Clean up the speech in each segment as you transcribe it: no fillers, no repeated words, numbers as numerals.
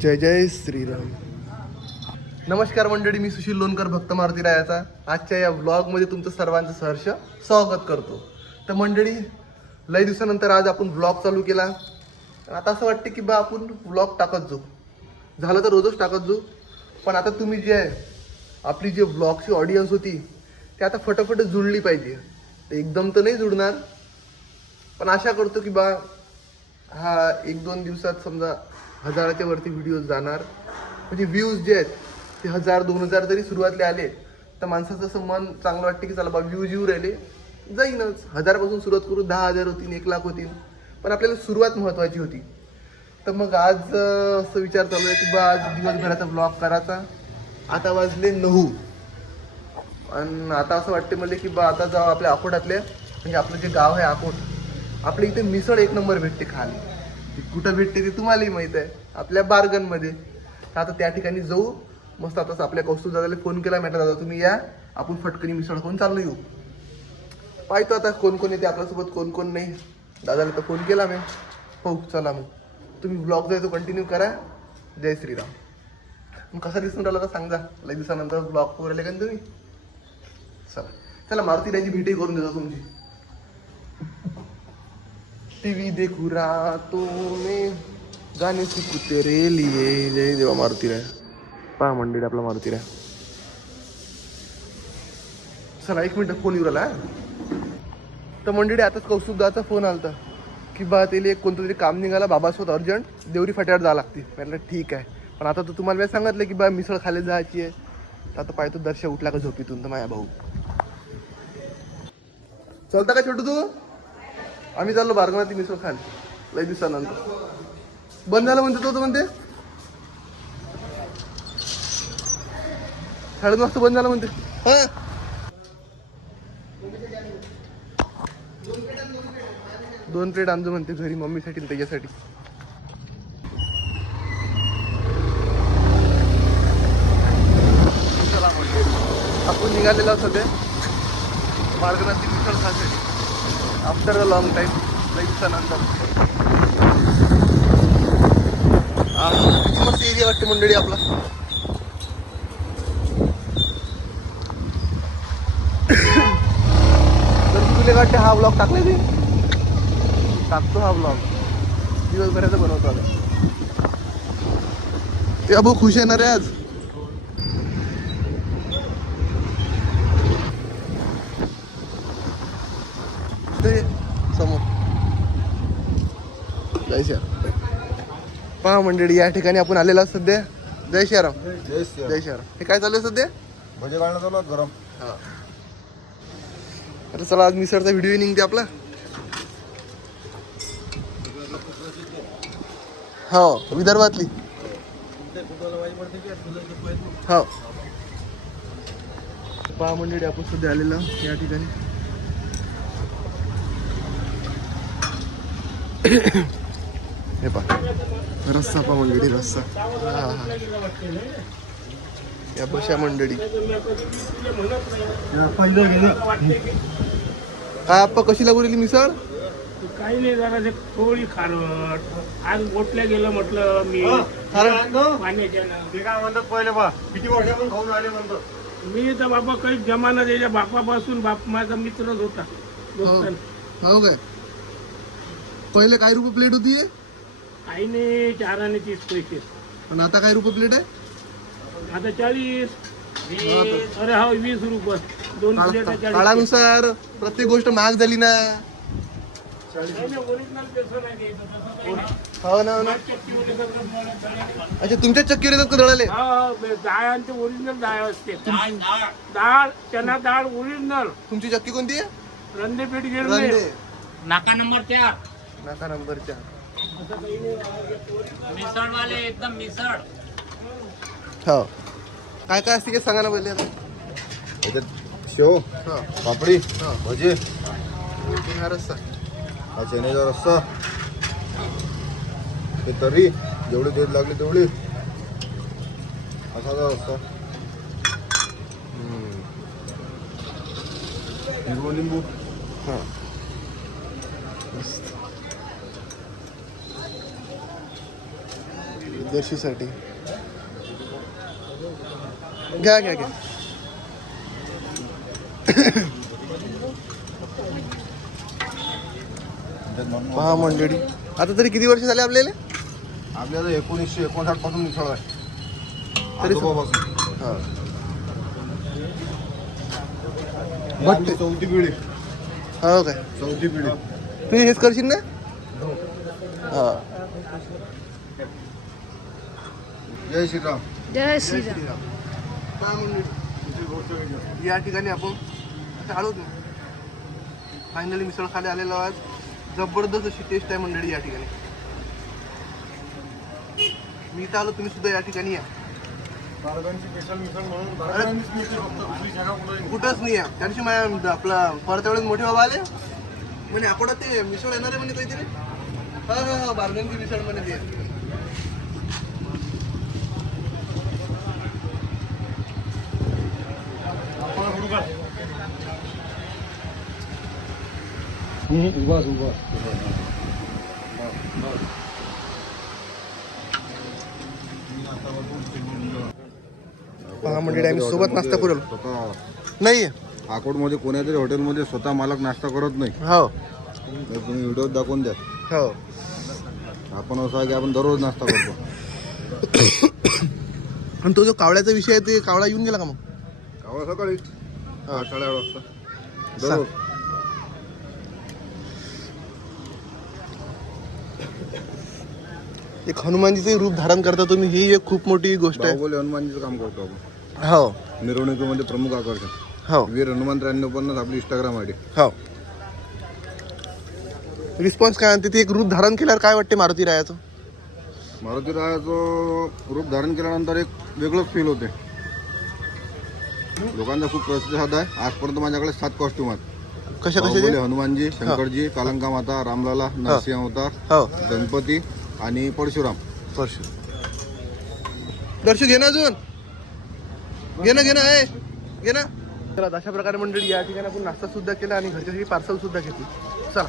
जय जय श्रीराम. नमस्कार मंडळी, मी सुशील लोणकर भक्त मारुती रायाचा आजच्या या व्लॉगमध्ये तुमचं सर्वांचं सहर्ष स्वागत करतो. तर मंडळी, लई दिवसानंतर आज आपण व्लॉग चालू केला. आता असं वाटतं की बा आपण व्लॉग टाकत जाऊ, झालं तर रोजच टाकत जाऊ. पण आता तुम्ही जे आहे आपली जे व्लॉगची ऑडियन्स होती ती आता फटाफट जुळली पाहिजे. ते एकदम तर नाही जुळणार, पण आशा करतो की बा हा 1-2 दिवसात समजा 1000च्या वरती व्हिडिओज जाणार. म्हणजे व्ह्यूज जे आहेत ते 1000-2000 जरी सुरुवातले आले तर माणसाचं असं मन चांगलं वाटतं की चला बा व्ह्यूज येऊ राहिले, जाईनच. 1000पासून सुरुवात करू, 10,000 होतील, 1,00,000 होतील, पण आपल्याला सुरुवात महत्त्वाची होती. तर मग आज असं विचार चालू आहे की बा आज दिवसभराचा ब्लॉग करायचा. आता वाजले 9 आणि आता असं वाटते मला की बा आता जाऊ आपल्या अकोटातल्या, म्हणजे आपलं जे गाव आहे अकोट, आपल्या इथे मिसळ एक नंबर भेटते खाली. ती कुठं भेटते ते तुम्हालाही माहीत आहे, आपल्या बार्गनमध्ये. तर आता त्या ठिकाणी जाऊ मस्त. आताच आपल्या कौस्तुभ दादाला फोन केला, म्हटलं दादा तुम्ही या, आपण फटकनी मिसळ खाऊन चाललो येऊ. पाहतो आता कोण कोण येते आपल्यासोबत, कोण कोण नाही. दादाला तर फोन केला मी. हो चला मग तुम्ही ब्लॉग जायचो कंटिन्यू करा. जय श्रीराम. मग कसा दिसून राहिला तर सांगा, लई दिवसानंतर ब्लॉग वर आले का तुम्ही. चला चला मारुती रायाची भेटही करून देतो तुमची. टीव्ही देखू रातो में गाणे सीखू तेरे लिए. जय देवा मारुती राय. पहा मंडळी आपला मारुती राय. चला 1 मिनिट, फोन येऊ राहिला. तर मंडळी आताच कौस्तुभदाचा फोन आलता की बा त्याला एक कोणतं तरी काम निघाला बाबासोबत अर्जंट, देवरी फाट्यावर जावं लागते. म्हटलं ठीक आहे, पण आता तर तुम्हाला मी सांगितलं की बा मिसळ खाली जायची आहे. तर आता पाहतो दर्शन उठला का झोपीतून तर माझ्या भाऊ. चलता का छोटू तू? आम्ही चाललो बारगणाती मिसळ खाल लई दिवसानंतर. बंद झालं म्हणते तो म्हणते 9:30 वाजता बंद झालं म्हणते. हा 2 प्लेट आणजो म्हणते घरी मम्मीसाठी आणि त्याच्यासाठी. आपण निघालेलो सध्या बारगणाती मिसळ खासाठी आफ्टर अ लॉंग टाईम, लई दिवसानंतर. मस्त एरिया वाटते मंडळी आपला. तर तुला वाटते हा ब्लॉग टाकला ते टाकतो. हा ब्लॉग दिवसभराचा बनवतो आता. ते अबो खुश आहे ना रे आज. ते समोर जय श्रीराम. पहा मंडळी या ठिकाणी आपण आलेला सध्या. जय श्रीराम. जय श्रीराम. जय श्रीराम. हे काय चालू आहे सध्या? भजे घालणं चालू आहे गरम. हा आता चला आज मिसळचा व्हिडिओ निघते आपला. हो विदर्भातली. हो पहा मंडळी आपण सध्या आलेला या ठिकाणी. हे पहा रस्सा, पहा मंडळी रस्सा. हा हा या बशा मंडळी. काय आप्पा कशी लागू राहिली मिसळ? काही नाही, जरा ते थोडी खारट. आज गोठल्या गेलं म्हटलं मी पाण्याच्या. ते काय म्हणतात पहिले बा किती वर्षापासून खाऊन आले म्हणतात. मी तर बाबा काही जमाना त्याच्या बापापासून, बाप माझा मित्रच होता. हो काय? पहिले काय रुपये प्लेट होती? काही नाही, 4 आणि 30 पैसे. पण आता काय रुपये प्लेट आहे? आता 40. अरे हा 20 रुपये 2 प्लेट. काळानुसार प्रत्येक गोष्ट महाग झाली ना. ओरिजिनल बेसन आहे ते. हो ना, हो ना. अच्छा तुमच्या चक्कीवर येतात का दळाले? डाळ आणि ते ओरिजिनल डाळ असते. डाळ चना डाळ ओरिजिनल. तुमची चक्की कोणती आहे? रंदेपेठ गेले. रंदे. नाका नंबर 4. नाका नंबर 4. मिसळ वाले एकदम मिसळ. हो काय काय असते सांगा ना पहिले आता. याच्यात शेव, हा पापडी, हा. भजे, हा रस्सा, हा चण्याचा रस्सा, ते तरी जेवढे तेल लागले तेवढे, असा रस्सा, हिरवं लिंबू. हा दर्शीसाठी घ्या घ्या घ्या. पहा मंडळी, आता तरी किती वर्ष झाले आपल्याला? आपल्याला 1959 पासून मिसळ आहे. तरी आजोबापासून. हा. ही आपली चौथी पिढी. हो काय, चौथी पिढी. तू हेच करशील ना? हा. जय श्रीराम. जय श्रीराम. पहा मंडळी, या ठिकाणी आपण आलो होतो. फायनली मिसळ खाली आलेलो आज. जबरदस्त अशी टेस्ट आहे मंडळी या ठिकाणी. मी इथं आलो, तुम्ही सुद्धा या ठिकाणी या. कुठंच नाही आहे. त्या दिवशी माझ्या आपला परत वेळेस मोठे बाबा आले म्हणे आपण ते मिसळ येणार आहे म्हणे काहीतरी. हा बार्गनची मिसळ म्हणे ते. पहा मंडळी, आम्ही सोबत नाश्ता करू स्वतः नाही. अकोटमध्ये कोण्यातरी हॉटेलमध्ये स्वतः मालक नाश्ता करत नाही. हो तर तुम्ही व्हिडिओ दाखवून द्या. हो. आपण असं आहे की आपण दररोज नाश्ता करतो. आणि तो जो कावळ्याचा विषय आहे, ते कावळा येऊन गेला का मग? कावळा सकाळी 8-8:30 वाजता दररोज. एक हनुमानजीचे रूप धारण करता तुम्ही, ही एक खूप मोठी गोष्ट आहे. बाहुबली हनुमानजीचं काम करतो आपण. हो मिरवणुकीमध्ये प्रमुख आकर्षण. हो वीर हनुमान 9350 आपली इंस्टाग्राम आयडी. हो. रिस्पॉन्स काय म्हणते? ते एक रूप धारण केल्यावर काय वाटते मारुती रायाचं? मारुती रायाचं रूप धारण केल्यानंतर एक वेगळंच फील होते. लोकांचा खूप प्रतिसाद आहे. आजपर्यंत माझ्याकडे 7 कॉस्ट्युम आहेत. कशा बाहुबली कशाचे? हनुमानजी, शंकरजी, कालंका माता, रामलाला, नरसिंह अवतार, हो गणपती आणि परशुराम. परशु. दर्शू घे ना, अजून घे ना, घे ना, आहे घे ना. तर अशा प्रकारे मंडळी या ठिकाणी आपण नाश्ता सुद्धा केला आणि घरच्यासाठी पार्सल सुद्धा घेतली. चला.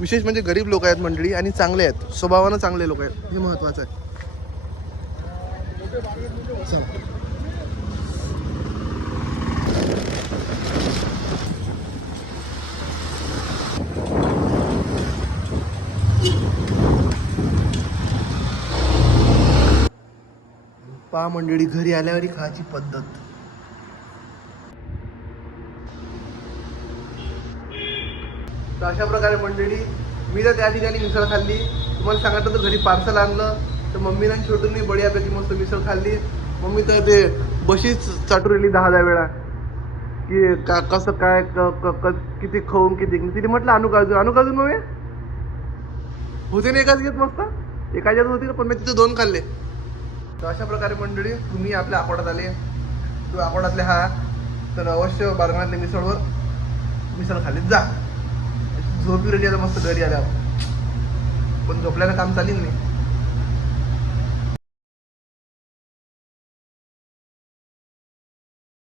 विशेष म्हणजे गरीब लोक आहेत मंडळी आणि चांगले आहेत, स्वभावानं चांगले लोक आहेत, हे महत्वाचं आहे. चला. पहा मंडळी, घरी आल्यावर खायची पद्धत. तर अशा प्रकारे मंडळी मी तर त्या ठिकाणी मिसळ खाल्ली. तुम्हाला सांगितलं तर घरी पार्सल आणलं तर मम्मीला छोटून बढियापैकी मस्त मिसळ खाल्ली. मम्मी तर ते बशीच चाटू राहिली 10 वेळा की कसं काय किती खाऊन किती. तिने म्हटलं आणू काजून मम्मी होते ना एकाच घेत मस्त एकाच्यात होती ना, पण मी तिथे 2 खाल्ले. तर अशा प्रकारे मंडळी तुम्ही आपल्या अकोटात आले, तो अकोटातले हा, तर अवश्य बारगणातल्या मिसळवर मिसळ खाल्ली जा. झोपी रेडी आता मस्त घरी आल्यावर, पण झोपल्यानं काम चालेल नाही.